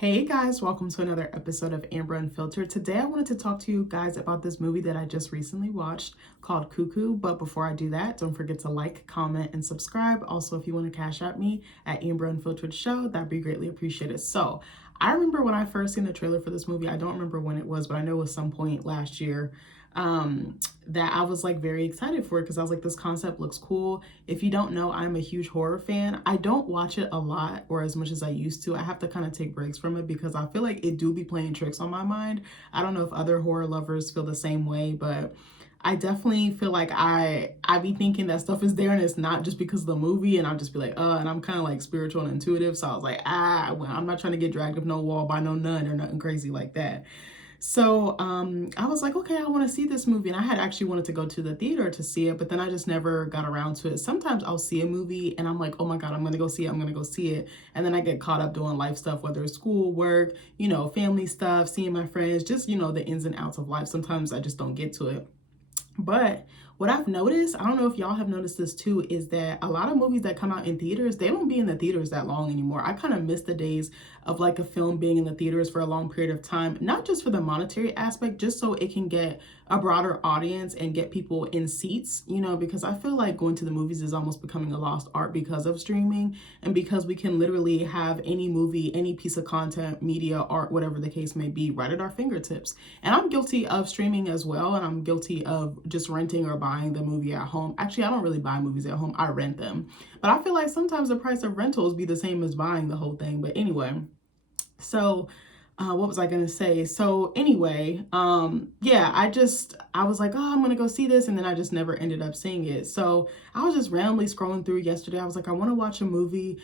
Hey guys, welcome to another episode of Amber Unfiltered. Today I wanted to talk to you guys about this movie that I just recently watched called Cuckoo. But before I do that, don't forget to like, comment, and subscribe. Also, if you want to cash at me at AmberUnfilteredShow, that'd be greatly appreciated. So I remember when I first seen the trailer for this movie. I don't remember when it was, but I know it was some point last year. That I was like very excited for it because I was like, this concept looks cool. If you don't know, I'm a huge horror fan. I don't watch it a lot or as much as I used to. I have to kind of take breaks from it because I feel like it do be playing tricks on my mind. I don't know if other horror lovers feel the same way, but I definitely feel like I be thinking that stuff is there and it's not just because of the movie, and I'll just be like, and I'm kind of like spiritual and intuitive. So I was like, well, I'm not trying to get dragged up no wall by no nun or nothing crazy like that. So I was like, okay, I want to see this movie. And I had actually wanted to go to the theater to see it, but then I just never got around to it. Sometimes I'll see a movie and I'm like, oh my God, I'm going to go see it. I'm going to go see it. And then I get caught up doing life stuff, whether it's school, work, family stuff, seeing my friends, just, the ins and outs of life. Sometimes I just don't get to it. But what I've noticed, I don't know if y'all have noticed this too, is that a lot of movies that come out in theaters, they don't be in the theaters that long anymore. I kind of miss the days of like a film being in the theaters for a long period of time, not just for the monetary aspect, just so it can get a broader audience and get people in seats, because I feel like going to the movies is almost becoming a lost art because of streaming and because we can literally have any movie, any piece of content, media, art, whatever the case may be, right at our fingertips. And I'm guilty of streaming as well, and I'm guilty of just renting or buying the movie at home. Actually, I don't really buy movies at home. I rent them. But I feel like sometimes the price of rentals be the same as buying the whole thing. But anyway, so what was I going to say? So anyway, yeah, I was like, oh, I'm going to go see this. And then I just never ended up seeing it. So I was just randomly scrolling through yesterday. I was like, I want to watch a movie.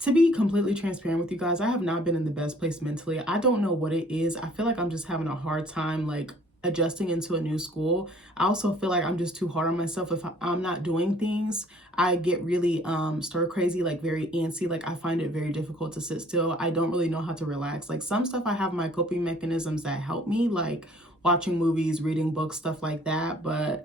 To be completely transparent with you guys, I have not been in the best place mentally. I don't know what it is. I feel like I'm just having a hard time, like, adjusting into a new school. I also feel like I'm just too hard on myself. If I'm not doing things, I get really stir crazy, like very antsy. Like I find it very difficult to sit still. I don't really know how to relax. Like some stuff I have my coping mechanisms that help me, like watching movies, reading books, stuff like that. But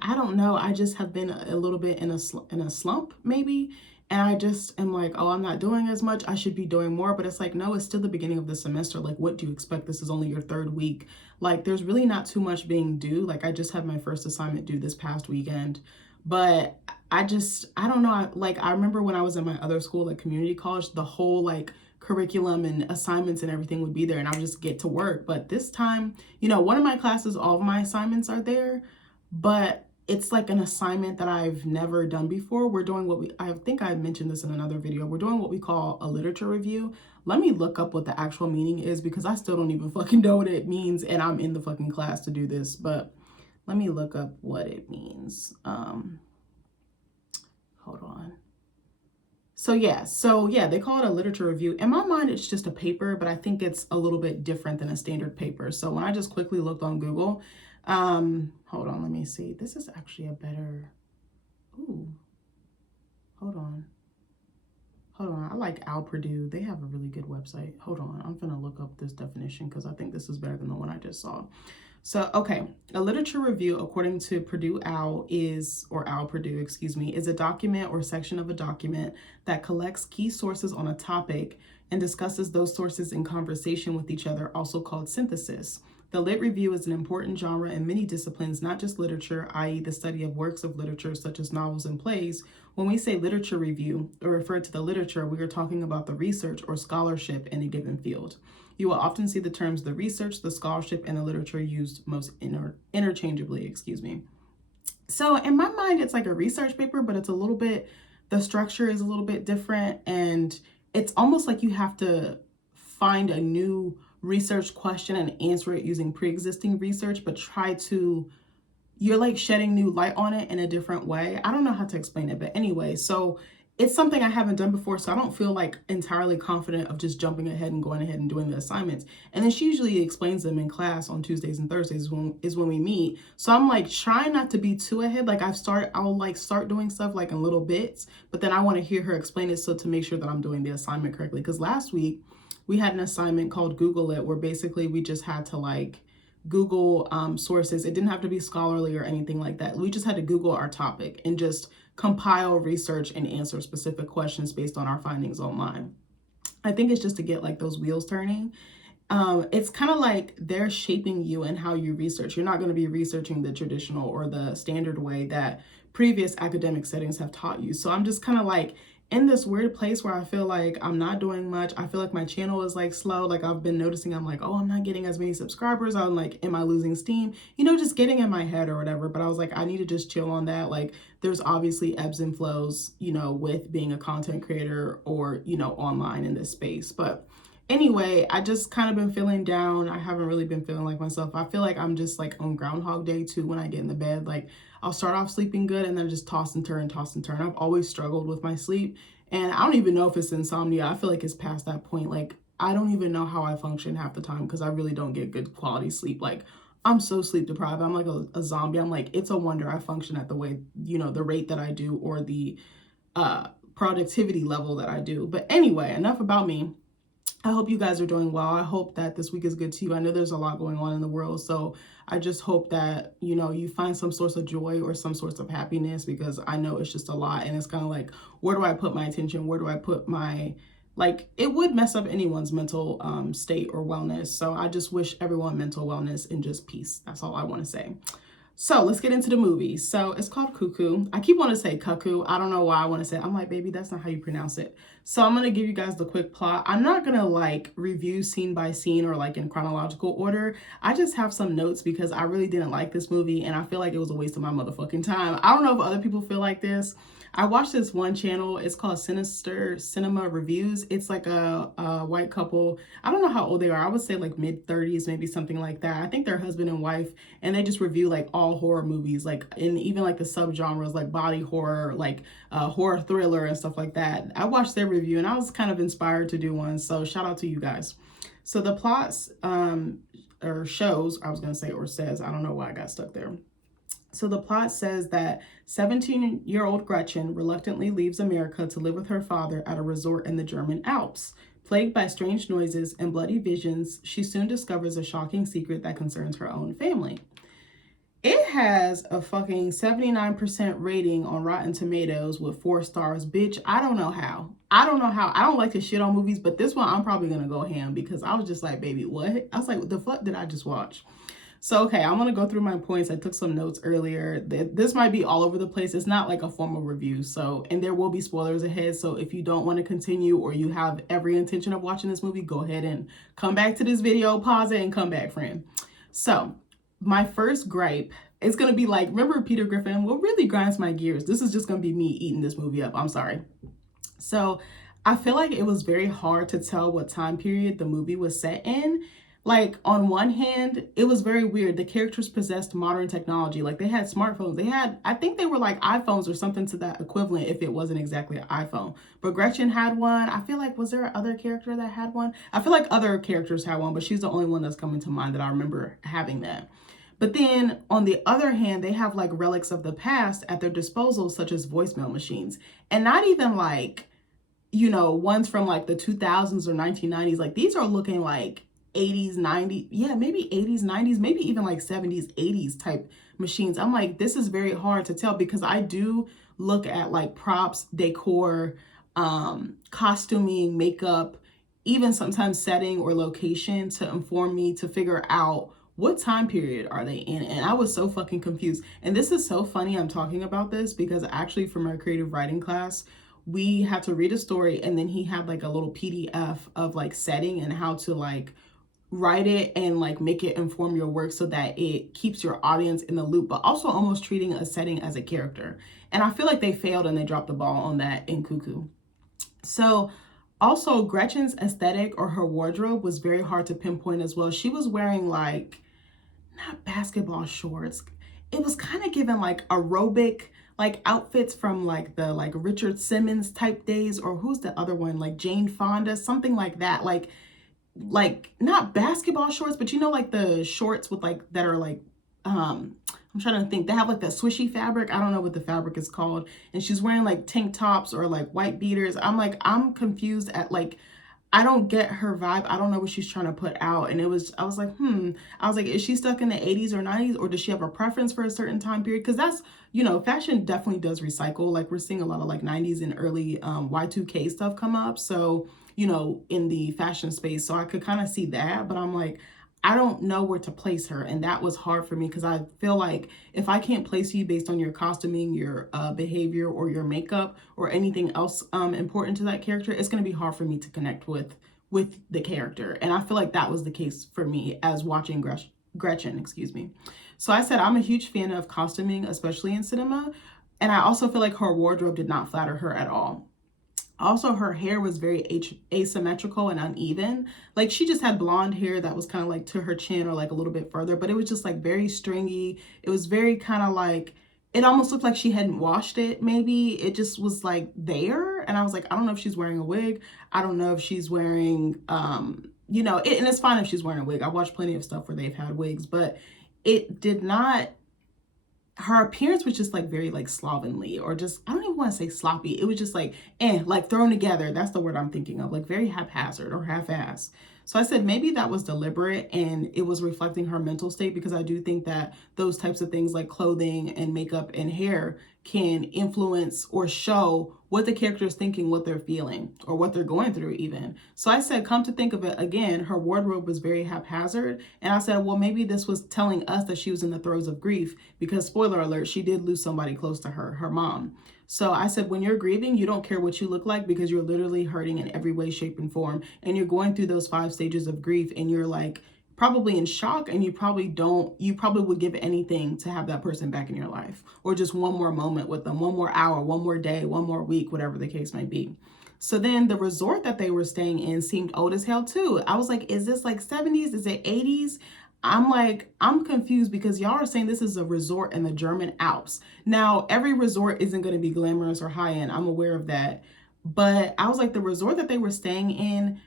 I don't know. I just have been a little bit in a slump maybe. And I just am like, oh, I'm not doing as much. I should be doing more. But it's like, no, it's still the beginning of the semester. Like, what do you expect? This is only your third week. Like, there's really not too much being due. Like, I just had my first assignment due this past weekend. But I don't know. I remember when I was in my other school, like community college, the whole like curriculum and assignments and everything would be there and I would just get to work. But this time, one of my classes, all of my assignments are there, but it's like an assignment that I've never done before. We're doing I think I mentioned this in another video. We're doing what we call a literature review. Let me look up what the actual meaning is because I still don't even fucking know what it means and I'm in the fucking class to do this, but let me look up what it means. Hold on. So yeah, they call it a literature review. In my mind, it's just a paper, but I think it's a little bit different than a standard paper. So when I just quickly looked on Google, hold on, let me see. This is actually a better, hold on. I like Purdue. They have a really good website. Hold on, I'm gonna look up this definition because I think this is better than the one I just saw. So, okay, a literature review, according to Purdue Purdue, is a document or section of a document that collects key sources on a topic and discusses those sources in conversation with each other, also called synthesis. The lit review is an important genre in many disciplines, not just literature, i.e. the study of works of literature such as novels and plays. When we say literature review or refer to the literature, we are talking about the research or scholarship in a given field. You will often see the terms the research, the scholarship, and the literature used most interchangeably, So in my mind, it's like a research paper, but it's the structure is a little bit different. And it's almost like you have to find a new research question and answer it using pre-existing research, but you're like shedding new light on it in a different way. I don't know how to explain it, but anyway, so it's something I haven't done before, so I don't feel like entirely confident of just jumping ahead and going ahead and doing the assignments. And then she usually explains them in class on Tuesdays and Thursdays is when we meet. So I'm like trying not to be too ahead. Like I'll like start doing stuff like in little bits, but then I want to hear her explain it so to make sure that I'm doing the assignment correctly. Because last week we had an assignment called Google It, where basically we just had to like Google sources. It didn't have to be scholarly or anything like that. We just had to Google our topic and just compile research and answer specific questions based on our findings online. I think it's just to get like those wheels turning. It's kind of like they're shaping you and how you research. You're not going to be researching the traditional or the standard way that previous academic settings have taught you. So I'm just kind of like in this weird place where I feel like I'm not doing much. I feel like my channel is like slow. Like I've been noticing, I'm like, oh, I'm not getting as many subscribers. I'm like, am I losing steam? You know, just getting in my head or whatever. But I was like, I need to just chill on that. Like there's obviously ebbs and flows, you know, with being a content creator or, you know, online in this space. But anyway, I just kind of been feeling down. I haven't really been feeling like myself. I feel like I'm just like on Groundhog Day too when I get in the bed. Like I'll start off sleeping good and then just toss and turn, toss and turn. I've always struggled with my sleep and I don't even know if it's insomnia. I feel like it's past that point. Like I don't even know how I function half the time because I really don't get good quality sleep. Like I'm so sleep deprived. I'm like a zombie. I'm like, it's a wonder I function at the way, you know, the rate that I do or the productivity level that I do. But anyway, enough about me. I hope you guys are doing well. I hope that this week is good to you. I know there's a lot going on in the world, so I just hope that, you know, you find some source of joy or some source of happiness because I know it's just a lot and it's kind of like, where do I put my attention? Where do I put my, like, it would mess up anyone's mental state or wellness. So I just wish everyone mental wellness and just peace. That's all I want to say. So let's get into the movie. So it's called Cuckoo. I keep wanting to say Cuckoo. I don't know why I want to say it. I'm like, baby, that's not how you pronounce it. So I'm going to give you guys the quick plot. I'm not going to like review scene by scene or like in chronological order. I just have some notes because I really didn't like this movie and I feel like it was a waste of my motherfucking time. I don't know if other people feel like this. I watched this one channel. It's called Sinister Cinema Reviews. It's like a white couple. I don't know how old they are. I would say like mid-30s, maybe something like that. I think they're husband and wife, and they just review like all horror movies, like in even like the subgenres like body horror, like horror thriller and stuff like that. I watched their review and I was kind of inspired to do one. So shout out to you guys. So the plots or shows, I was going to say, or says, I don't know why I got stuck there. So the plot says that 17-year-old Gretchen reluctantly leaves America to live with her father at a resort in the German Alps. Plagued by strange noises and bloody visions, she soon discovers a shocking secret that concerns her own family. It has a fucking 79% rating on Rotten Tomatoes with 4 stars. Bitch, I don't know how. I don't know how. I don't like to shit on movies, but this one I'm probably going to go ham because I was just like, baby, what? I was like, what the fuck did I just watch? So, okay, I'm going to go through my points. I took some notes earlier. This might be all over the place. It's not like a formal review. So, and there will be spoilers ahead. So if you don't want to continue or you have every intention of watching this movie, go ahead and come back to this video, pause it, and come back, friend. So my first gripe is going to be like, remember Peter Griffin? What really grinds my gears? This is just going to be me eating this movie up. I'm sorry. So I feel like it was very hard to tell what time period the movie was set in. Like, on one hand, it was very weird. The characters possessed modern technology. Like, they had smartphones. They had, I think they were like iPhones or something to that equivalent if it wasn't exactly an iPhone. But Gretchen had one. I feel like, was there another character that had one? I feel like other characters had one, but she's the only one that's coming to mind that I remember having that. But then, on the other hand, they have like relics of the past at their disposal, such as voicemail machines. And not even like, you know, ones from like the 2000s or 1990s. Like, these are looking like 80s, 90s, yeah, maybe 80s, 90s, maybe even like 70s, 80s type machines. I'm like, this is very hard to tell because I do look at like props, decor, costuming, makeup, even sometimes setting or location to inform me to figure out what time period are they in. And I was so fucking confused. And this is so funny I'm talking about this because actually for my creative writing class, we had to read a story and then he had like a little PDF of like setting and how to like write it and like make it inform your work so that it keeps your audience in the loop, but also almost treating a setting as a character. And I feel like they failed and they dropped the ball on that in Cuckoo. So also Gretchen's aesthetic or her wardrobe was very hard to pinpoint as well. She was wearing like, not basketball shorts. It was kind of given like aerobic like outfits from like the like Richard Simmons type days, or who's the other one? Like Jane Fonda, something like that. Like not basketball shorts, but you know, like the shorts with like that are like I'm trying to think, they have like that swishy fabric. I don't know what the fabric is called. And she's wearing like tank tops or like white beaters. I'm like, I'm confused at like, I don't get her vibe. I don't know what she's trying to put out. And I was like, I was like, is she stuck in the 80s or 90s, or does she have a preference for a certain time period? Because that's, you know, fashion definitely does recycle. Like we're seeing a lot of like 90s and early Y2K stuff come up. So you know, in the fashion space. So I could kind of see that, but I'm like, I don't know where to place her. And that was hard for me because I feel like if I can't place you based on your costuming, your behavior, or your makeup, or anything else important to that character, it's going to be hard for me to connect with the character. And I feel like that was the case for me as watching Gretchen, excuse me. So I said I'm a huge fan of costuming, especially in cinema. And I also feel like her wardrobe did not flatter her at all. Also, her hair was very asymmetrical and uneven. Like, she just had blonde hair that was kind of like to her chin or like a little bit further, but it was just like very stringy. It was very kind of like, it almost looked like she hadn't washed it, maybe. It just was like there. And I was like, I don't know if she's wearing a wig. I don't know if she's wearing, you know, and it's fine if she's wearing a wig. I watched plenty of stuff where they've had wigs, but it did not, her appearance was just like very like slovenly, or just, I don't even want to say sloppy. It was just like, like thrown together. That's the word I'm thinking of, like very haphazard or half-assed. So I said maybe that was deliberate and it was reflecting her mental state, because I do think that those types of things like clothing and makeup and hair can influence or show what the character is thinking, what they're feeling, or what they're going through even. So I said, come to think of it, again, her wardrobe was very haphazard. And I said, well, maybe this was telling us that she was in the throes of grief, because spoiler alert, she did lose somebody close to her, her mom. So I said, when you're grieving, you don't care what you look like, because you're literally hurting in every way, shape, and form. And you're going through those 5 stages of grief, and you're like probably in shock, and you probably would give anything to have that person back in your life, or just one more moment with them, one more hour, one more day, one more week, whatever the case may be. So then the resort that they were staying in seemed old as hell too. I was like, is this like 70s? Is it 80s? I'm like, I'm confused, because y'all are saying this is a resort in the German Alps. Now, every resort isn't going to be glamorous or high-end. I'm aware of that. But I was like, the resort that they were staying in,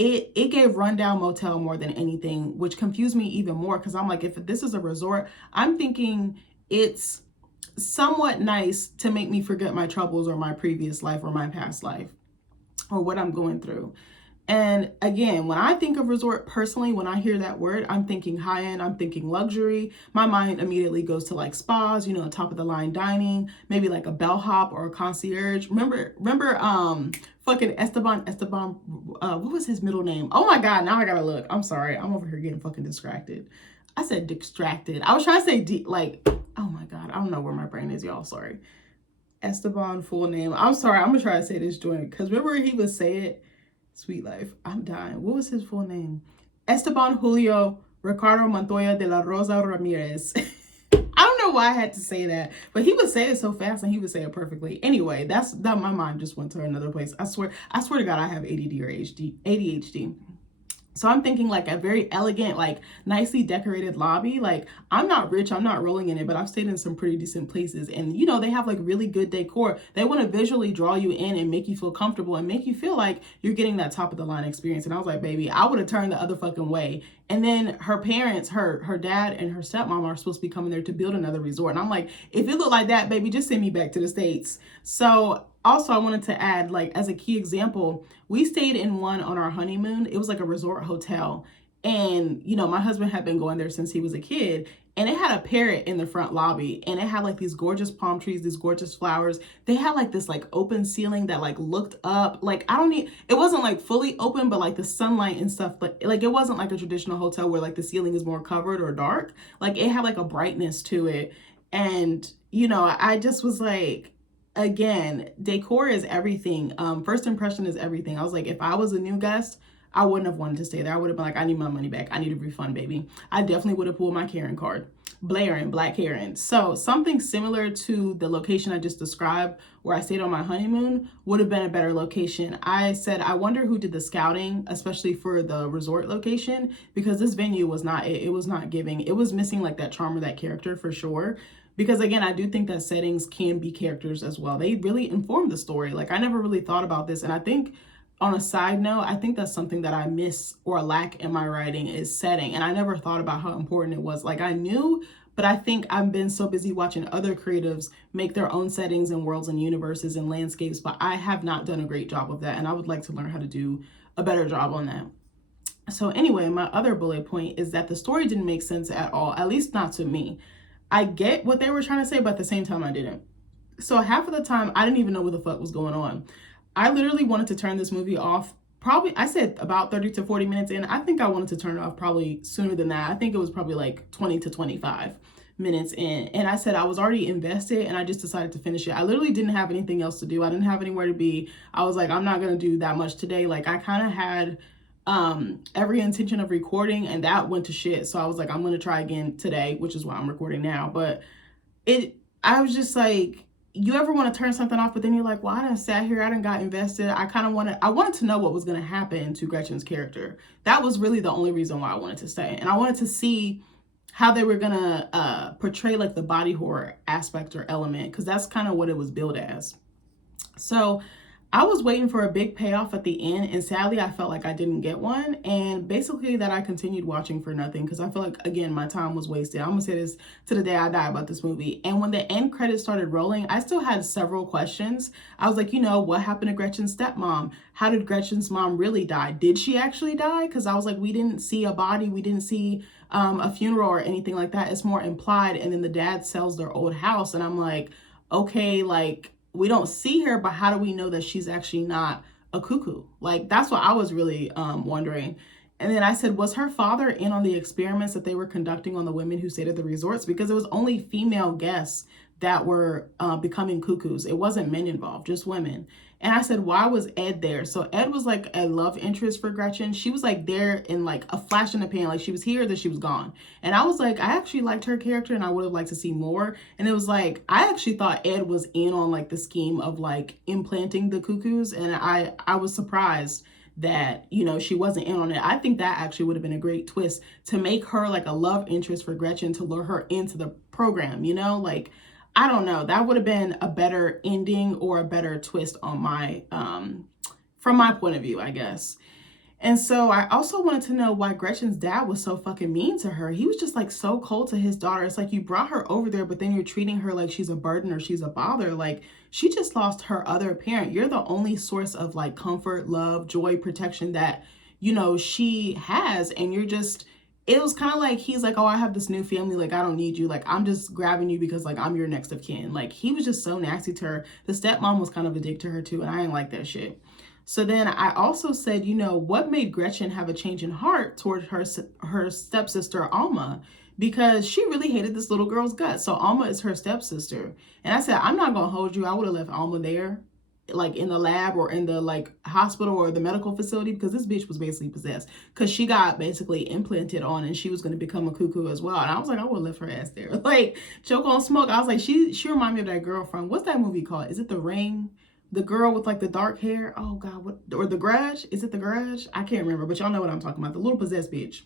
it gave rundown motel more than anything, which confused me even more, because I'm like, if this is a resort, I'm thinking it's somewhat nice to make me forget my troubles or my previous life or my past life or what I'm going through. And again, when I think of resort personally, when I hear that word, I'm thinking high-end, I'm thinking luxury. My mind immediately goes to like spas, you know, top of the line dining, maybe like a bellhop or a concierge. Remember fucking Esteban, what was his middle name? Oh my God, now I gotta look. I'm sorry, I'm over here getting fucking distracted. I said distracted. I was trying to say oh my God, I don't know where my brain is, y'all, sorry. Esteban full name. I'm sorry, I'm gonna try to say this joint, because remember he would say it, Sweet Life. I'm dying. What was his full name? Esteban Julio Ricardo Montoya de la Rosa Ramirez. I don't know why I had to say that, but he would say it so fast and he would say it perfectly. Anyway, that my mind just went to another place. I swear to God, I have ADD or ADHD. So I'm thinking like a very elegant, like nicely decorated lobby. Like, I'm not rich, I'm not rolling in it, but I've stayed in some pretty decent places. And, you know, they have like really good decor. They want to visually draw you in and make you feel comfortable and make you feel like you're getting that top of the line experience. And I was like, baby, I would have turned the other fucking way. And then her parents, her dad and her stepmom are supposed to be coming there to build another resort. And I'm like, if it look like that, baby, just send me back to the States. So also, I wanted to add, like, as a key example, we stayed in one on our honeymoon. It was like a resort hotel. And, you know, my husband had been going there since he was a kid. And it had a parrot in the front lobby. And it had like these gorgeous palm trees, these gorgeous flowers. They had like this like open ceiling that like looked up. Like, it wasn't like fully open, but like the sunlight and stuff. But like, it wasn't like a traditional hotel where like the ceiling is more covered or dark. Like, it had like a brightness to it. And, you know, I just was like, again, decor is everything. First impression is everything. I was like, if I was a new guest, I wouldn't have wanted to stay there. I would have been like, I need my money back. I need a refund, baby. I definitely would have pulled my Karen card. Blaring, Black Karen. So something similar to the location I just described where I stayed on my honeymoon would have been a better location. I said, I wonder who did the scouting, especially for the resort location, because this venue was not, it was not giving. It was missing like that charm or that character for sure. Because again, I do think that settings can be characters as well. They really inform the story. Like, I never really thought about this. And I think on a side note, I think that's something that I miss or lack in my writing is setting. And I never thought about how important it was. Like, I knew, but I think I've been so busy watching other creatives make their own settings and worlds and universes and landscapes, but I have not done a great job of that. And I would like to learn how to do a better job on that. So anyway, my other bullet point is that the story didn't make sense at all, at least not to me. I get what they were trying to say, but at the same time, I didn't. So half of the time, I didn't even know what the fuck was going on. I literally wanted to turn this movie off probably, I said about 30 to 40 minutes in. I think I wanted to turn it off probably sooner than that. I think it was probably like 20 to 25 minutes in. And I said I was already invested and I just decided to finish it. I literally didn't have anything else to do. I didn't have anywhere to be. I was like, I'm not going to do that much today. Like I kind of had every intention of recording and that went to shit. So I was like, I'm going to try again today, which is why I'm recording now. But I was just like, you ever want to turn something off, but then you're like, well, I done sat here, I done got invested. I wanted to know what was going to happen to Gretchen's character. That was really the only reason why I wanted to stay. And I wanted to see how they were going to portray like the body horror aspect or element, because that's kind of what it was billed as. So I was waiting for a big payoff at the end, and sadly I felt like I didn't get one, and basically that I continued watching for nothing because I feel like, again, my time was wasted. I'm gonna say this to the day I die about this movie. And when the end credits started rolling, I still had several questions. I was like, what happened to Gretchen's stepmom? How did Gretchen's mom really die? Did she actually die? Because I was like, we didn't see a body, we didn't see a funeral or anything like that. It's more implied. And then the dad sells their old house, and I'm like, okay, like, we don't see her, but how do we know that she's actually not a cuckoo? Like, that's what I was really wondering. And then I said, was her father in on the experiments that they were conducting on the women who stayed at the resorts? Because it was only female guests that were becoming cuckoos. It wasn't men involved, just women. And I said, why was Ed there? So Ed was like a love interest for Gretchen. She was like there in like a flash in the pan. Like she was here, then she was gone. And I was like, I actually liked her character and I would have liked to see more. And it was like, I actually thought Ed was in on like the scheme of like implanting the cuckoos. And I was surprised that, she wasn't in on it. I think that actually would have been a great twist to make her like a love interest for Gretchen, to lure her into the program, like, I don't know. That would have been a better ending or a better twist on my, from my point of view, I guess. And so I also wanted to know why Gretchen's dad was so fucking mean to her. He was just like so cold to his daughter. It's like you brought her over there, but then you're treating her like she's a burden or she's a bother. Like she just lost her other parent. You're the only source of like comfort, love, joy, protection that, she has. And you're just, it was kind of like, he's like, oh, I have this new family. Like, I don't need you. Like, I'm just grabbing you because like, I'm your next of kin. Like, he was just so nasty to her. The stepmom was kind of a dick to her too. And I didn't like that shit. So then I also said, what made Gretchen have a change in heart toward her stepsister, Alma? Because she really hated this little girl's guts. So Alma is her stepsister. And I said, I'm not going to hold you. I would have left Alma there, like in the lab or in the like hospital or the medical facility, because this bitch was basically possessed, because she got basically implanted on and she was going to become a cuckoo as well. And I was like, I would have left her ass there. Like, choke on smoke. I was like, she reminded me of that girl from, what's that movie called? Is it The Ring? The girl with like the dark hair. Oh God, what? Or The Grudge? Is it The Grudge? I can't remember, but y'all know what I'm talking about. The little possessed bitch.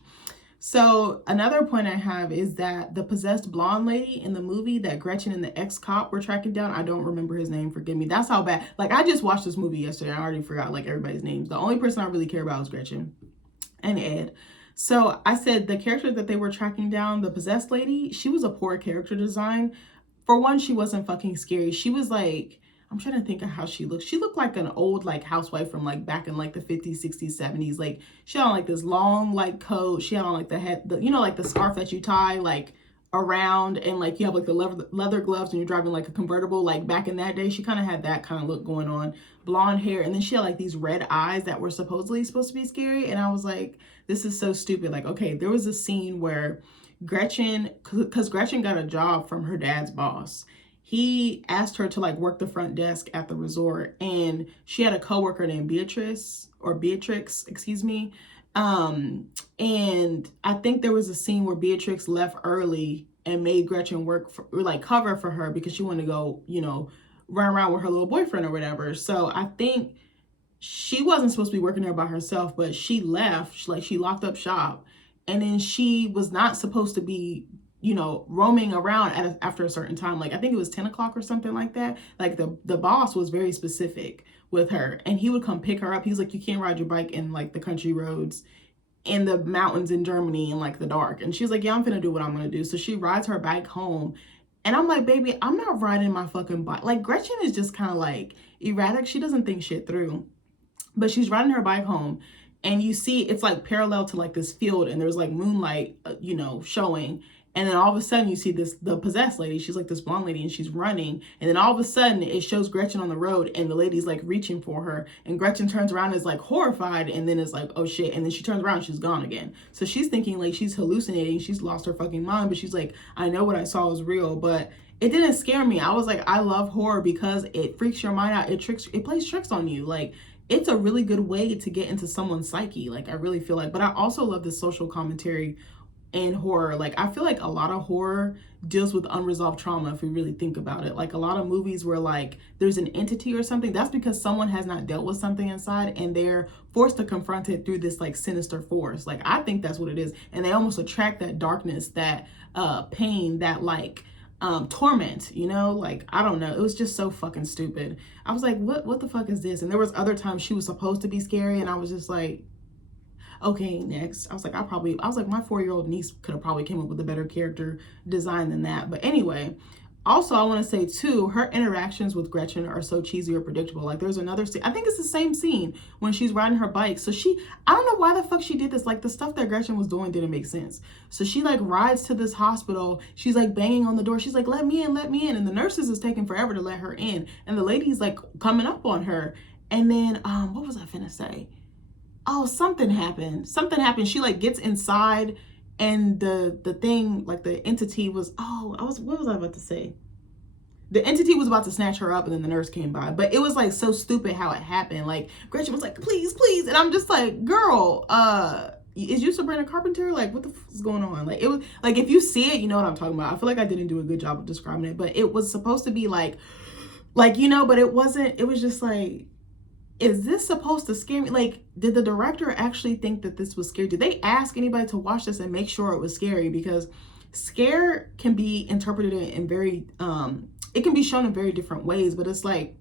So another point I have is that the possessed blonde lady in the movie that Gretchen and the ex-cop were tracking down, I don't remember his name, forgive me. That's how bad. Like, I just watched this movie yesterday. I already forgot like everybody's names. The only person I really care about is Gretchen and Ed. So I said the character that they were tracking down, the possessed lady, she was a poor character design. For one, she wasn't fucking scary. She was like, I'm trying to think of how she looked. She looked like an old like housewife from like back in like the 50s, 60s, 70s. Like she had on like this long like coat. She had on like the head, like the scarf that you tie like around, and like you have like the leather gloves and you're driving like a convertible. Like back in that day, she kind of had that kind of look going on. Blonde hair, and then she had like these red eyes that were supposedly supposed to be scary. And I was like, this is so stupid. Like, okay, there was a scene where Gretchen, because Gretchen got a job from her dad's boss. He asked her to like work the front desk at the resort, and she had a coworker named Beatrix, excuse me. And I think there was a scene where Beatrix left early and made Gretchen cover for her because she wanted to go, run around with her little boyfriend or whatever. So I think she wasn't supposed to be working there by herself, but she left, like she locked up shop, and then she was not supposed to be roaming around after a certain time. Like I think it was 10 o'clock or something like that. Like the boss was very specific with her, and he would come pick her up. He's like, you can't ride your bike in like the country roads in the mountains in Germany in like the dark. And she's like, yeah, I'm gonna do what I'm gonna do. So she rides her bike home. And I'm like, baby, I'm not riding my fucking bike. Like Gretchen is just kind of like erratic. She doesn't think shit through, but she's riding her bike home. And you see it's like parallel to like this field, and there's like moonlight, showing. And then all of a sudden you see the possessed lady. She's like this blonde lady and she's running. And then all of a sudden it shows Gretchen on the road and the lady's like reaching for her. And Gretchen turns around and is like horrified and then is like, oh shit. And then she turns around and she's gone again. So she's thinking like she's hallucinating. She's lost her fucking mind. But she's like, I know what I saw was real. But it didn't scare me. I was like, I love horror because it freaks your mind out. It plays tricks on you. Like, it's a really good way to get into someone's psyche. Like, I really feel like, but I also love the social commentary and horror. Like, I feel like a lot of horror deals with unresolved trauma if we really think about it. Like, a lot of movies where like there's an entity or something, that's because someone has not dealt with something inside and they're forced to confront it through this like sinister force. Like, I think that's what it is. And they almost attract that darkness, that pain, that like torment, you know? Like, I don't know, it was just so fucking stupid. I was like, what the fuck is this? And there was other times she was supposed to be scary and I was just like, okay, next. I was like, my 4-year-old niece could have probably came up with a better character design than that. But anyway, also I want to say too, her interactions with Gretchen are so cheesy or predictable. Like, there's another scene, I think it's the same scene when she's riding her bike. So I don't know why the fuck she did this. Like, the stuff that Gretchen was doing didn't make sense. So she like rides to this hospital. She's like banging on the door. She's like, let me in, let me in. And the nurses is taking forever to let her in. And the lady's like coming up on her. And then, what was I finna say? Oh, something happened. She like gets inside and the thing, like the entity was, what was I about to say? The entity was about to snatch her up and then the nurse came by. But it was like so stupid how it happened. Like, Gretchen was like, please, please. And I'm just like, girl, is you Sabrina Carpenter? Like, what the fuck is going on? Like, it was like, if you see it, you know what I'm talking about. I feel like I didn't do a good job of describing it, but it was supposed to be like, you know, but it wasn't. It was just like, is this supposed to scare me? Like, did the director actually think that this was scary? Did they ask anybody to watch this and make sure it was scary? Because scare can be interpreted in very, it can be shown in very different ways, but it's like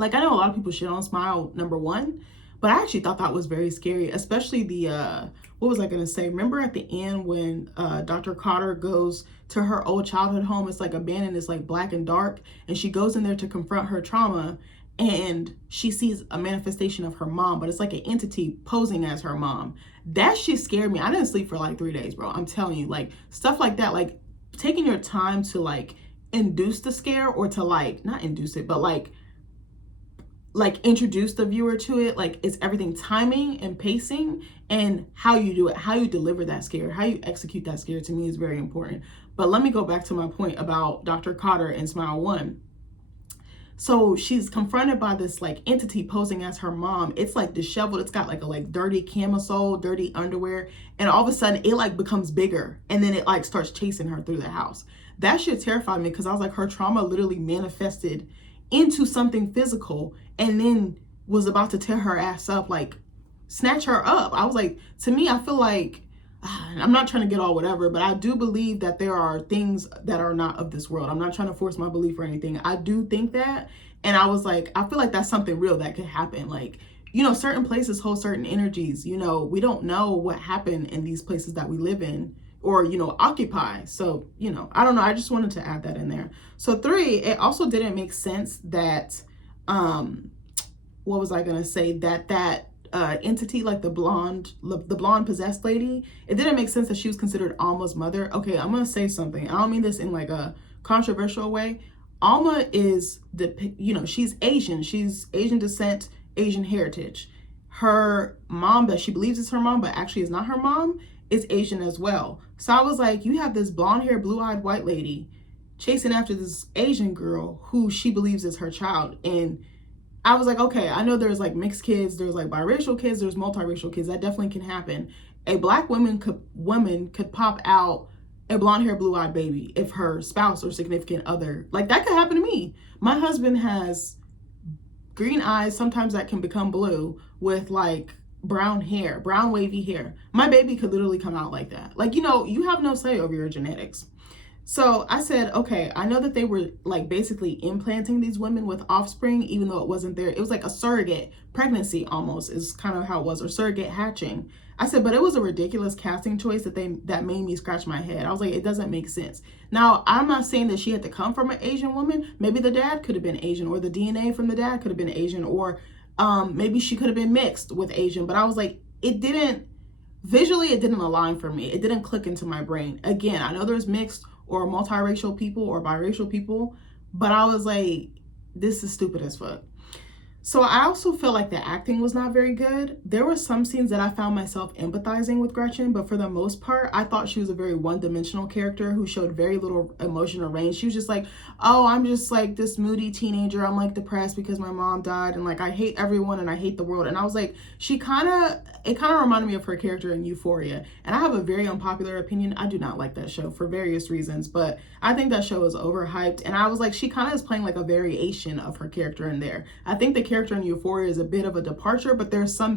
I know a lot of people shit on Smile #1, but I actually thought that was very scary, especially the, what was I going to say? Remember at the end when Dr. Cotter goes to her old childhood home, it's like abandoned, it's like black and dark, and she goes in there to confront her trauma, and she sees a manifestation of her mom, but it's like an entity posing as her mom. That shit scared me. I didn't sleep for like 3 days, bro. I'm telling you, like, stuff like that, like taking your time to like induce the scare, or to like, not induce it, but like introduce the viewer to it. Like, it's everything, timing and pacing and how you do it, how you deliver that scare, how you execute that scare, to me is very important. But let me go back to my point about Dr. Cotter and Smile 1. So she's confronted by this like entity posing as her mom. It's like disheveled. It's got like a dirty camisole, dirty underwear. And all of a sudden it like becomes bigger. And then it like starts chasing her through the house. That shit terrified me because I was like, her trauma literally manifested into something physical and then was about to tear her ass up, like snatch her up. I was like, to me, I feel like, I'm not trying to get all whatever, but I do believe that there are things that are not of this world. I'm not trying to force my belief or anything. I do think that. And I was like, I feel like that's something real that could happen. Like, you know, certain places hold certain energies. You know, we don't know what happened in these places that we live in or, you know, occupy. So, you know, I don't know. I just wanted to add that in there. So 3, it also didn't make sense that, what was I going to say? That entity, like the blonde possessed lady, it didn't make sense that she was considered Alma's mother. Okay, I'm gonna say something. I don't mean this in like a controversial way. Alma is she's Asian. She's Asian descent, Asian heritage. Her mom that she believes is her mom, but actually is not her mom, is Asian as well. So I was like, you have this blonde haired, blue-eyed white lady chasing after this Asian girl who she believes is her child. And I was like, okay, I know there's like mixed kids, there's like biracial kids, there's multiracial kids. That definitely can happen. A black woman could pop out a blonde hair, blue-eyed baby if her spouse or significant other, like that could happen to me. My husband has green eyes, sometimes that can become blue, with like brown hair, brown wavy hair. My baby could literally come out like that. Like, you know, you have no say over your genetics. So I said, okay, I know that they were like basically implanting these women with offspring, even though it wasn't there. It was like a surrogate pregnancy almost is kind of how it was, or surrogate hatching. I said, but it was a ridiculous casting choice that made me scratch my head. I was like, it doesn't make sense. Now, I'm not saying that she had to come from an Asian woman. Maybe the dad could have been Asian, or the DNA from the dad could have been Asian, or maybe she could have been mixed with Asian. But I was like, it didn't visually it didn't align for me. It didn't click into my brain. Again, I know there's mixed or multiracial people or biracial people, but I was like, this is stupid as fuck. So I also feel like the acting was not very good. There were some scenes that I found myself empathizing with Gretchen, but for the most part, I thought she was a very one-dimensional character who showed very little emotional range. She was just like, oh, I'm just like this moody teenager. I'm like depressed because my mom died, and like I hate everyone and I hate the world. And I was like, it kind of reminded me of her character in Euphoria. And I have a very unpopular opinion. I do not like that show for various reasons, but I think that show is overhyped. And I was like, she kind of is playing like a variation of her character in there. I think the character in Euphoria is a bit of a departure, but there's some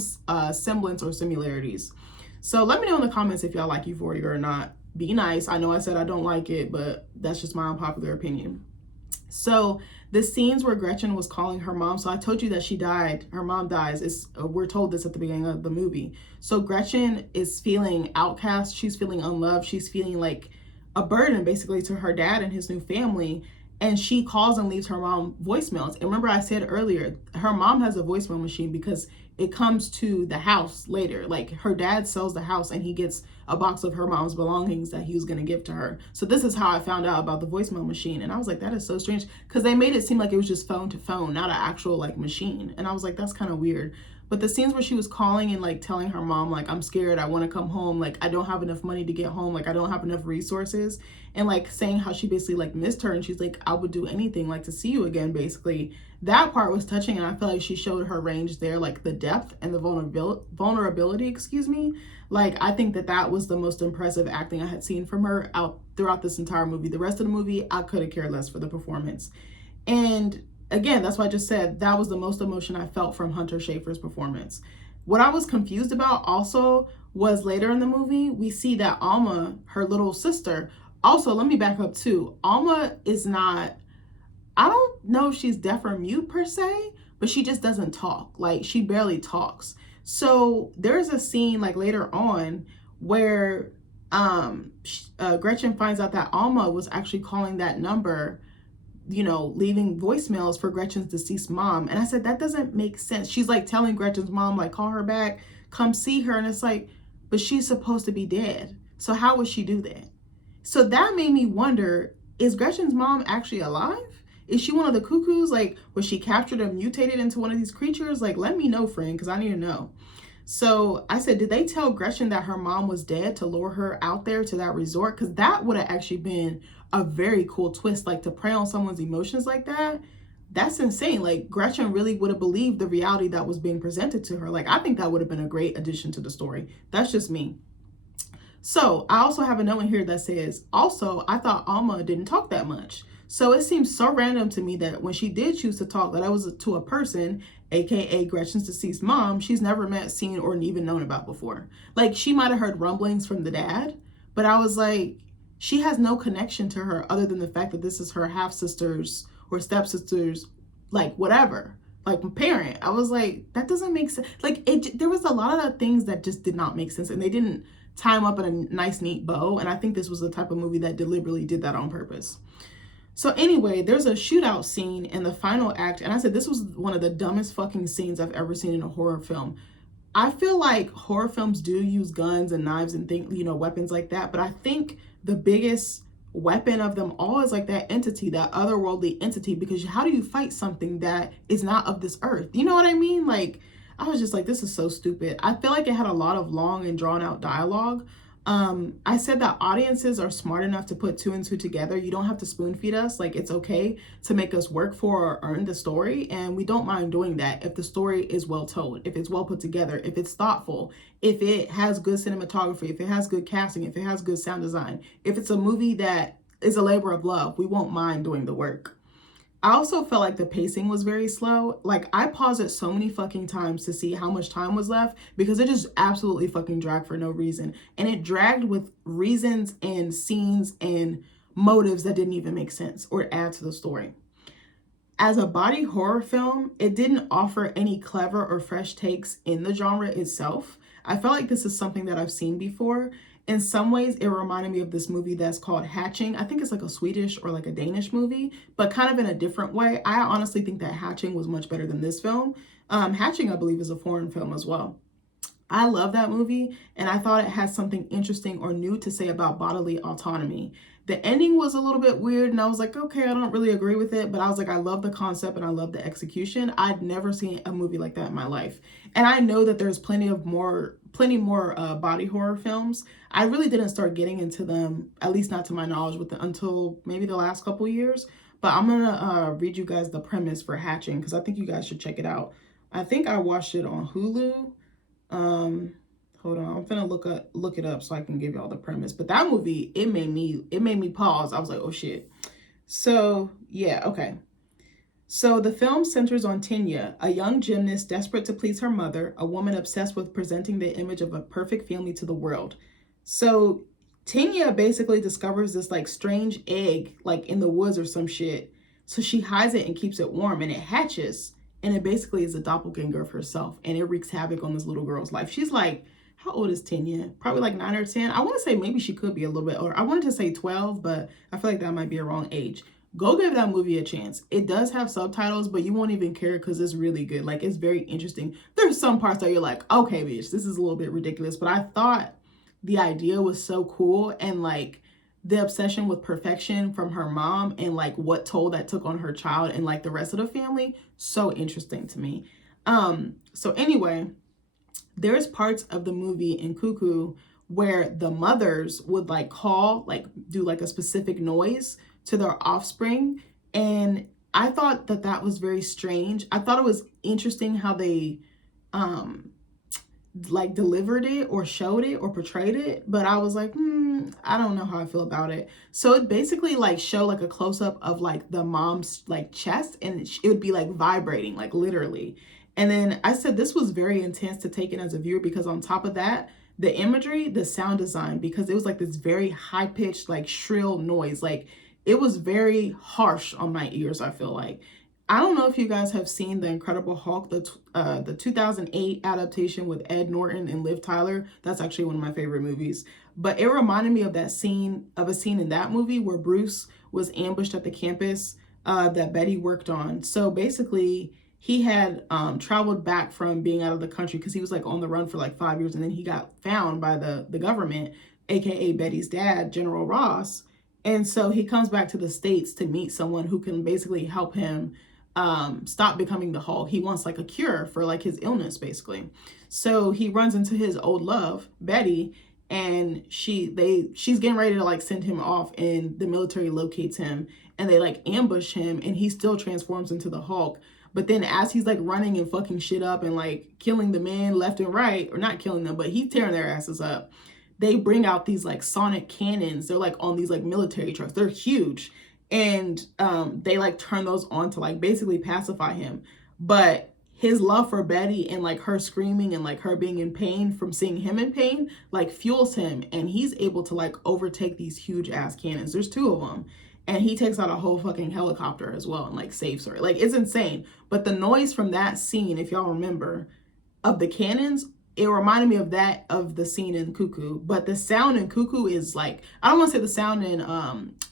semblance or similarities. So let me know in the comments if y'all like Euphoria or not. Be nice. I know I said I don't like it, but that's just my unpopular opinion. So the scenes where Gretchen was calling her mom, so I told you that she died, her mom dies, we're told this at the beginning of the movie. So Gretchen is feeling outcast, she's feeling unloved, she's feeling like a burden basically to her dad and his new family. And she calls and leaves her mom voicemails. And remember I said earlier, her mom has a voicemail machine because it comes to the house later. Like her dad sells the house and he gets a box of her mom's belongings that he was going to give to her. So this is how I found out about the voicemail machine. And I was like, that is so strange, because they made it seem like it was just phone to phone, not an actual like machine. And I was like, that's kind of weird. But the scenes where she was calling and like telling her mom, like, I'm scared, I want to come home, like I don't have enough money to get home, like I don't have enough resources, and like saying how she basically like missed her, and she's like, I would do anything like to see you again, basically. That part was touching, and I feel like she showed her range there, like the depth and the vulnerability, excuse me. Like I think that was the most impressive acting I had seen from her out throughout this entire movie. The rest of the movie, I could have cared less for the performance. And again, that's why I just said that was the most emotion I felt from Hunter Schafer's performance. What I was confused about also was later in the movie, we see that Alma, her little sister, also, let me back up too. Alma is not, I don't know if she's deaf or mute per se, but she just doesn't talk. Like she barely talks. So there's a scene like later on where Gretchen finds out that Alma was actually calling that number, you know, leaving voicemails for Gretchen's deceased mom. And I said, that doesn't make sense. She's like telling Gretchen's mom, like, call her back, come see her. And it's like, but she's supposed to be dead. So how would she do that? So that made me wonder, is Gretchen's mom actually alive? Is she one of the cuckoos? Like, was she captured and mutated into one of these creatures? Like, let me know, friend, because I need to know. So I said, did they tell Gretchen that her mom was dead to lure her out there to that resort? Because that would have actually been a very cool twist, like to prey on someone's emotions like that. That's insane. Like Gretchen really would have believed the reality that was being presented to her. Like I think that would have been a great addition to the story. That's just me. So I also have a note in here that says, also, I thought Alma didn't talk that much. So it seems so random to me that when she did choose to talk, that I was to a person, aka Gretchen's deceased mom, she's never met, seen, or even known about before. Like she might have heard rumblings from the dad, but I was like, she has no connection to her other than the fact that this is her half-sisters or stepsisters, like whatever, like parent. I was like, that doesn't make sense. Like there was a lot of things that just did not make sense, and they didn't tie them up in a nice, neat bow. And I think this was the type of movie that deliberately did that on purpose. So anyway, there's a shootout scene in the final act. And I said, this was one of the dumbest fucking scenes I've ever seen in a horror film. I feel like horror films do use guns and knives and things, you know, weapons like that. But I think the biggest weapon of them all is like that entity, that otherworldly entity, because how do you fight something that is not of this earth? You know what I mean? Like, I was just like, this is so stupid. I feel like it had a lot of long and drawn out dialogue. I said that audiences are smart enough to put two and two together. You don't have to spoon feed us. Like it's okay to make us work for or earn the story. And we don't mind doing that if the story is well told, if it's well put together, if it's thoughtful, if it has good cinematography, if it has good casting, if it has good sound design, if it's a movie that is a labor of love, we won't mind doing the work. I also felt like the pacing was very slow. Like I paused it so many fucking times to see how much time was left because it just absolutely fucking dragged for no reason. And it dragged with reasons and scenes and motives that didn't even make sense or add to the story. As a body horror film, it didn't offer any clever or fresh takes in the genre itself. I felt like this is something that I've seen before. In some ways, it reminded me of this movie that's called Hatching. I think it's like a Swedish or like a Danish movie, but kind of in a different way. I honestly think that Hatching was much better than this film. Hatching, I believe, is a foreign film as well. I love that movie, and I thought it had something interesting or new to say about bodily autonomy. The ending was a little bit weird, and I was like, okay, I don't really agree with it, but I was like, I love the concept and I love the execution. I'd never seen a movie like that in my life. And I know that there's plenty more body horror films. I really didn't start getting into them, at least not to my knowledge, until maybe the last couple years. But I'm gonna read you guys the premise for Hatching, because I think you guys should check it out. I think I watched it on Hulu. Hold on, I'm gonna look it up so I can give y'all the premise. But that movie, it made me pause. I was like, oh shit. So yeah, okay. So the film centers on Tinya, a young gymnast desperate to please her mother, a woman obsessed with presenting the image of a perfect family to the world. So Tinya basically discovers this like strange egg like in the woods or some shit. So she hides it and keeps it warm, and it hatches, and it basically is a doppelganger of herself, and it wreaks havoc on this little girl's life. She's like, how old is Tinya? Probably like 9 or 10. I want to say maybe she could be a little bit older. I wanted to say 12, but I feel like that might be a wrong age. Go give that movie a chance. It does have subtitles, but you won't even care because it's really good. Like, it's very interesting. There's some parts that you're like, okay, bitch, this is a little bit ridiculous, but I thought the idea was so cool, and like the obsession with perfection from her mom and like what toll that took on her child and like the rest of the family, so interesting to me. So anyway, there's parts of the movie in Cuckoo where the mothers would like call, like do like a specific noise to their offspring, and I thought that was very strange. I thought it was interesting how they like delivered it or showed it or portrayed it, but I was like, I don't know how I feel about it. So it basically like show like a close-up of like the mom's like chest, and it would be like vibrating, like literally. And then I said this was very intense to take in as a viewer, because on top of that, the imagery, the sound design, because it was like this very high-pitched like shrill noise, like it was very harsh on my ears, I feel like. I don't know if you guys have seen The Incredible Hulk, the 2008 adaptation with Ed Norton and Liv Tyler. That's actually one of my favorite movies. But it reminded me of a scene in that movie where Bruce was ambushed at the campus that Betty worked on. So basically, he had traveled back from being out of the country because he was like on the run for like 5 years, and then he got found by the government, aka Betty's dad, General Ross. And so he comes back to the States to meet someone who can basically help him stop becoming the Hulk. He wants like a cure for like his illness, basically. So he runs into his old love, Betty, and she's getting ready to like send him off, and the military locates him, and they like ambush him, and he still transforms into the Hulk. But then as he's like running and fucking shit up and like killing the men left and right, or not killing them, but he's tearing their asses up, they bring out these like sonic cannons. They're like on these like military trucks. They're huge. And they like turn those on to like basically pacify him. But his love for Betty and like her screaming and like her being in pain from seeing him in pain like fuels him, and he's able to like overtake these huge ass cannons. There's 2 of them, and he takes out a whole fucking helicopter as well and like saves her. Like, it's insane. But the noise from that scene, if y'all remember, of the cannons, it reminded me of the scene in Cuckoo. But the sound in Cuckoo is like, I don't want to say the sound in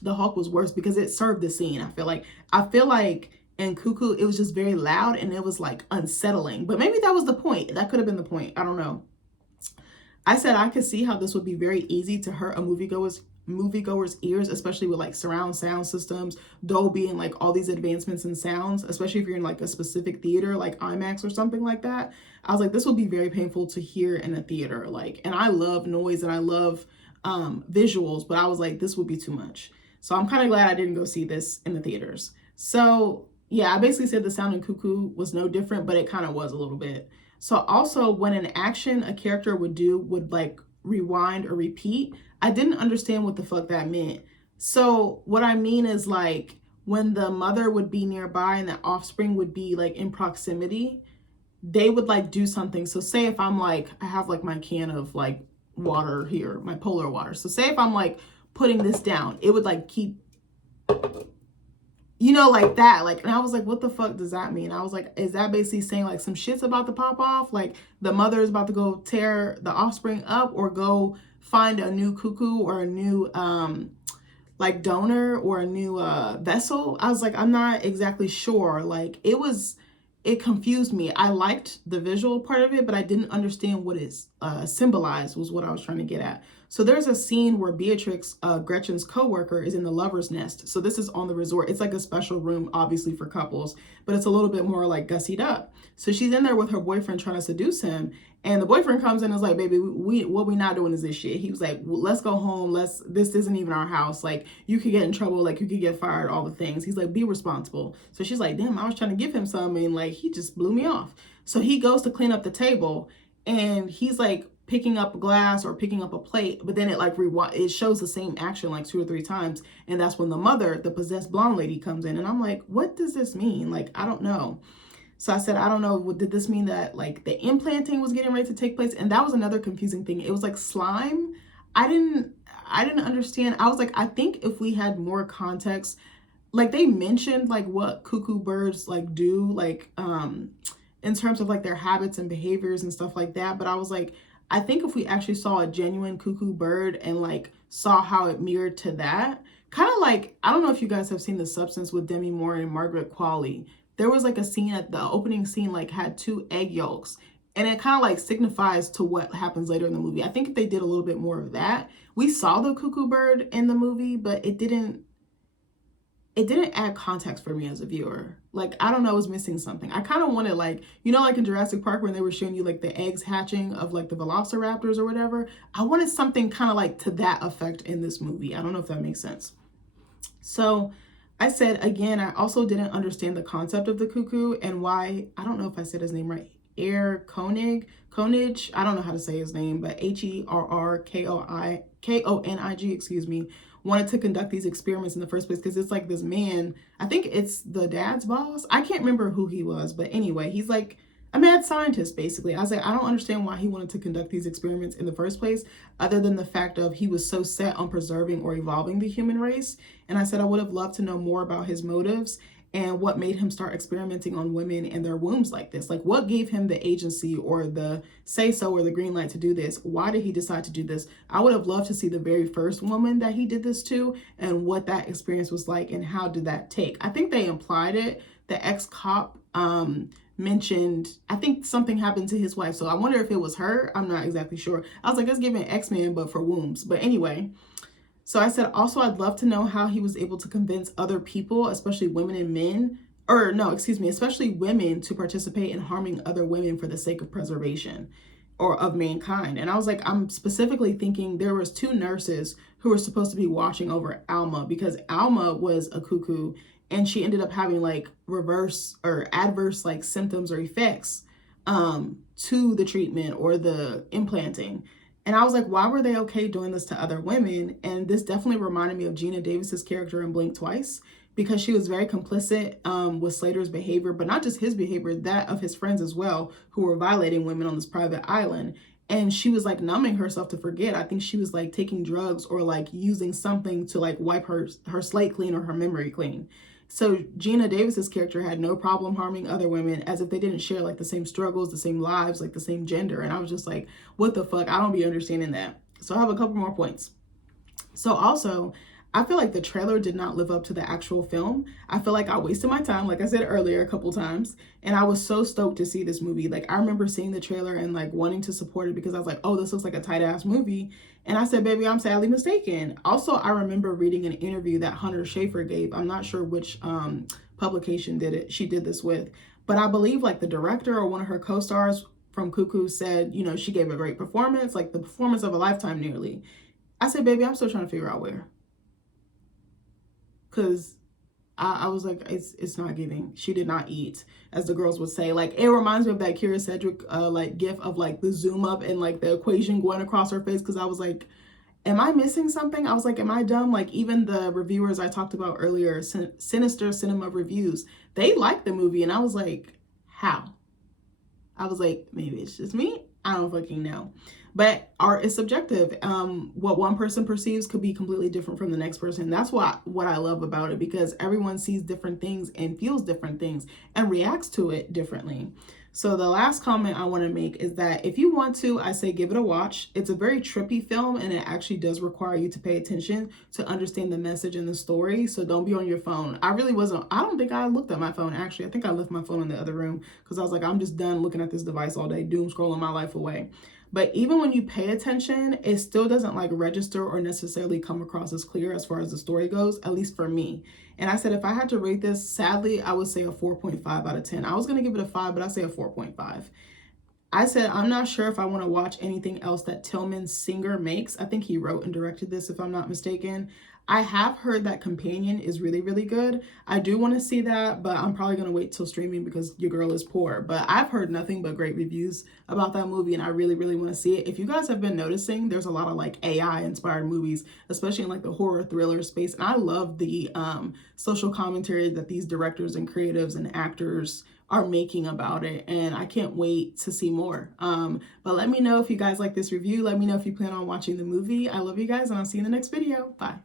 the Hulk was worse, because it served the scene. I feel like in Cuckoo it was just very loud, and it was like unsettling. But maybe that was the point. That could have been the point. I don't know. I said I could see how this would be very easy to hurt a moviegoer's ears, especially with like surround sound systems, Dolby, and like all these advancements in sounds, especially if you're in like a specific theater like IMAX or something like that. I was like, this would be very painful to hear in a theater. Like, and I love noise and I love visuals, but I was like, this would be too much. So I'm kind of glad I didn't go see this in the theaters. So yeah, I basically said the sound in Cuckoo was no different, but it kind of was a little bit. So also, when an action a character would like rewind or repeat, I didn't understand what the fuck that meant. So what I mean is, like, when the mother would be nearby and the offspring would be like in proximity, they would like do something. So say if I'm like, I have like my can of like water here, my polar water. So say if I'm like putting this down, it would like keep, you know, like that. Like, and I was like, what the fuck does that mean? I was like, is that basically saying like some shit's about to pop off? Like the mother is about to go tear the offspring up, or go find a new cuckoo or a new like donor or a new vessel? I was like, I'm not exactly sure. Like, it confused me. I liked the visual part of it, but I didn't understand what it's symbolized was what I was trying to get at. So there's a scene where Beatrix, Gretchen's coworker, is in the lover's nest. So this is on the resort. It's like a special room, obviously for couples, but it's a little bit more like gussied up. So she's in there with her boyfriend trying to seduce him. And the boyfriend comes in and is like, baby, what we not doing is this shit. He was like, well, let's go home. This isn't even our house. Like, you could get in trouble. Like, you could get fired, all the things. He's like, be responsible. So she's like, damn, I was trying to give him something. And like, he just blew me off. So he goes to clean up the table and he's like picking up a glass or picking up a plate. But then it shows the same action like 2 or 3 times. And that's when the mother, the possessed blonde lady, comes in. And I'm like, what does this mean? Like, I don't know. So I said, I don't know, did this mean that like the implanting was getting ready to take place? And that was another confusing thing. It was like slime. I didn't understand. I was like, I think if we had more context, like they mentioned like what cuckoo birds like do, like in terms of like their habits and behaviors and stuff like that. But I was like, I think if we actually saw a genuine cuckoo bird and like saw how it mirrored to that, kind of like, I don't know if you guys have seen The Substance with Demi Moore and Margaret Qualley. There was like a scene at the opening scene, like had 2 egg yolks, and it kind of like signifies to what happens later in the movie. I think if they did a little bit more of that, we saw the cuckoo bird in the movie, but it didn't add context for me as a viewer. Like, I don't know, I was missing something. I kind of wanted like, you know, like in Jurassic Park when they were showing you like the eggs hatching of like the velociraptors or whatever. I wanted something kind of like to that effect in this movie. I don't know if that makes sense. So I said, again, I also didn't understand the concept of the cuckoo and why, I don't know if I said his name right, Koenig, I don't know how to say his name, but Herrkonig, excuse me, wanted to conduct these experiments in the first place because it's like this man, I think it's the dad's boss. I can't remember who he was, but anyway, he's like a mad scientist, basically. I was like, I don't understand why he wanted to conduct these experiments in the first place, other than the fact of he was so set on preserving or evolving the human race. And I said I would have loved to know more about his motives and what made him start experimenting on women and their wombs like this. Like, what gave him the agency or the say-so or the green light to do this? Why did he decide to do this? I would have loved to see the very first woman that he did this to and what that experience was like and how did that take. I think they implied it. The ex-cop mentioned, I think something happened to his wife. So I wonder if it was her. I'm not exactly sure. I was like, it's giving X-Men, but for wombs. But anyway, so I said, also, I'd love to know how he was able to convince other people, especially women and men, or no, excuse me, especially women to participate in harming other women for the sake of preservation or of mankind. And I was like, I'm specifically thinking there was 2 nurses who were supposed to be watching over Alma because Alma was a cuckoo and she ended up having like reverse or adverse like symptoms or effects to the treatment or the implanting. And I was like, why were they okay doing this to other women? And this definitely reminded me of Gina Davis's character in Blink Twice, because she was very complicit with Slater's behavior, but not just his behavior, that of his friends as well, who were violating women on this private island. And she was like numbing herself to forget. I think she was like taking drugs or like using something to like wipe her slate clean or her memory clean. So Gina Davis's character had no problem harming other women as if they didn't share like the same struggles, the same lives, like the same gender. And I was just like, what the fuck? I don't be understanding that. So I have a couple more points. So also, I feel like the trailer did not live up to the actual film. I feel like I wasted my time, like I said earlier a couple times, and I was so stoked to see this movie. Like, I remember seeing the trailer and like wanting to support it because I was like, oh, this looks like a tight ass movie. And I said, baby, I'm sadly mistaken. Also, I remember reading an interview that Hunter Schafer gave. I'm not sure which publication she did this with, but I believe like the director or one of her co-stars from Cuckoo said, you know, she gave a great performance, like the performance of a lifetime nearly. I said, baby, I'm still trying to figure out where. Because I was like, it's not giving. She did not eat, as the girls would say. Like, it reminds me of that Kira Cedric like gif of like the zoom up and like the equation going across her face. Because I was like, am I missing something? I was like, am I dumb? Like, even the reviewers I talked about earlier, Sinister Cinema Reviews, they liked the movie. And I was like, how? I was like, maybe it's just me. I don't fucking know. But art is subjective. What one person perceives could be completely different from the next person. That's what I love about it, because everyone sees different things and feels different things and reacts to it differently. So the last comment I want to make is that if you want to, I say give it a watch. It's a very trippy film, and it actually does require you to pay attention to understand the message and the story. So don't be on your phone. I don't think I looked at my phone, actually. I think I left my phone in the other room because I was like, I'm just done looking at this device all day, doom scrolling my life away. But even when you pay attention, it still doesn't like register or necessarily come across as clear as far as the story goes, at least for me. And I said if I had to rate this, sadly, I would say a 4.5 out of 10. I was going to give it a 5, but I say a 4.5. I said, I'm not sure if I want to watch anything else that Tillman Singer makes. I think he wrote and directed this, if I'm not mistaken. I have heard that Companion is really, really good. I do want to see that, but I'm probably going to wait till streaming because your girl is poor. But I've heard nothing but great reviews about that movie, and I really, really want to see it. If you guys have been noticing, there's a lot of like AI-inspired movies, especially in like the horror thriller space. And I love the social commentary that these directors and creatives and actors are making about it, and I can't wait to see more. But let me know if you guys like this review. Let me know if you plan on watching the movie. I love you guys, and I'll see you in the next video. Bye.